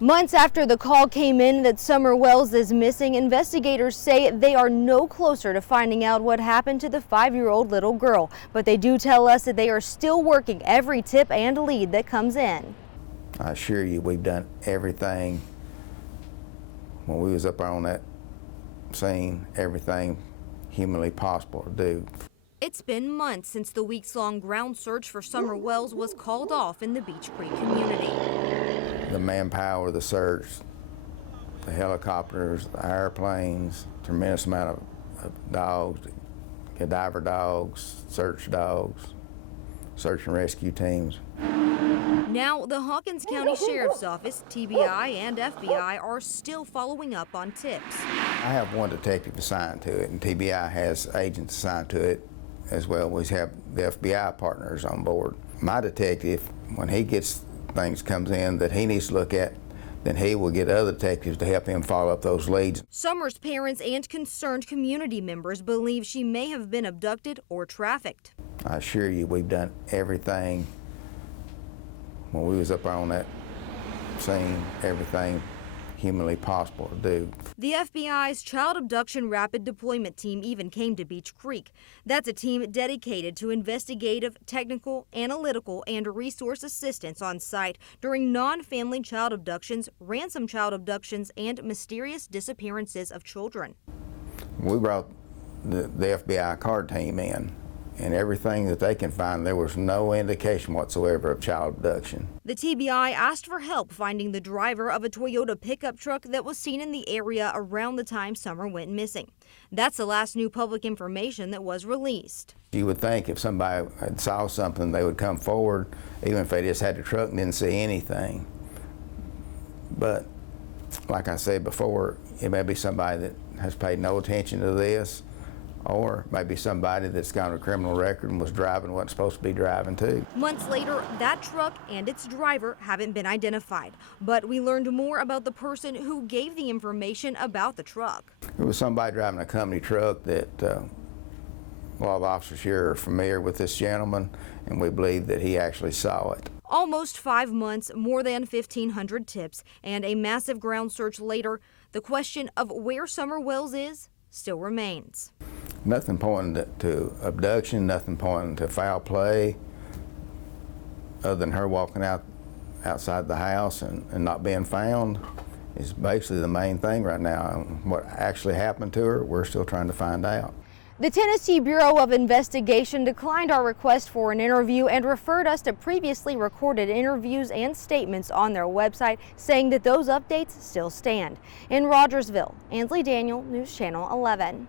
Months after the call came in that Summer Wells is missing, investigators say they are no closer to finding out what happened to the 5-year-old little girl. But they do tell us that they are still working every tip and lead that comes in. I assure you, we've done everything when we was up there on that scene, everything humanly possible to do. It's been months since the weeks-long ground search for Summer Wells was called off in the Beach Creek community. The manpower, the search, the helicopters, the airplanes, tremendous amount of dogs, cadaver dogs, search and rescue teams. Now, the Hawkins County Sheriff's Office, TBI, and FBI are still following up on tips. I have one detective assigned to it, and TBI has agents assigned to it as well. We have the FBI partners on board. My detective, when he gets things comes in that he needs to look at, then he will get other detectives to help him follow up those leads. Summer's parents and concerned community members believe she may have been abducted or trafficked. I assure you, we've done everything when we was up there on that scene, everything humanly possible to do. The FBI's Child Abduction Rapid Deployment Team even came to Beach Creek. That's a team dedicated to investigative, technical, analytical, and resource assistance on site during non-family child abductions, ransom child abductions, and mysterious disappearances of children. We brought the FBI card team in, and everything that they can find, there was no indication whatsoever of child abduction. The TBI asked for help finding the driver of a Toyota pickup truck that was seen in the area around the time Summer went missing. That's the last new public information that was released. You would think if somebody had saw something, they would come forward, even if they just had the truck and didn't see anything. But like I said before, it may be somebody that has paid no attention to this, or maybe somebody that's got a criminal record and was driving wasn't supposed to be driving too. Months later, that truck and its driver haven't been identified, but we learned more about the person who gave the information about the truck. It was somebody driving a company truck that a lot of officers here are familiar with this gentleman, and we believe that he actually saw it. Almost 5 months, more than 1,500 tips, and a massive ground search later, the question of where Summer Wells is still remains. Nothing pointing to abduction, nothing pointing to foul play, other than her walking outside the house and not being found is basically the main thing right now. What actually happened to her, we're still trying to find out. The Tennessee Bureau of Investigation declined our request for an interview and referred us to previously recorded interviews and statements on their website, saying that those updates still stand. In Rogersville, Ansley Daniel, News Channel 11.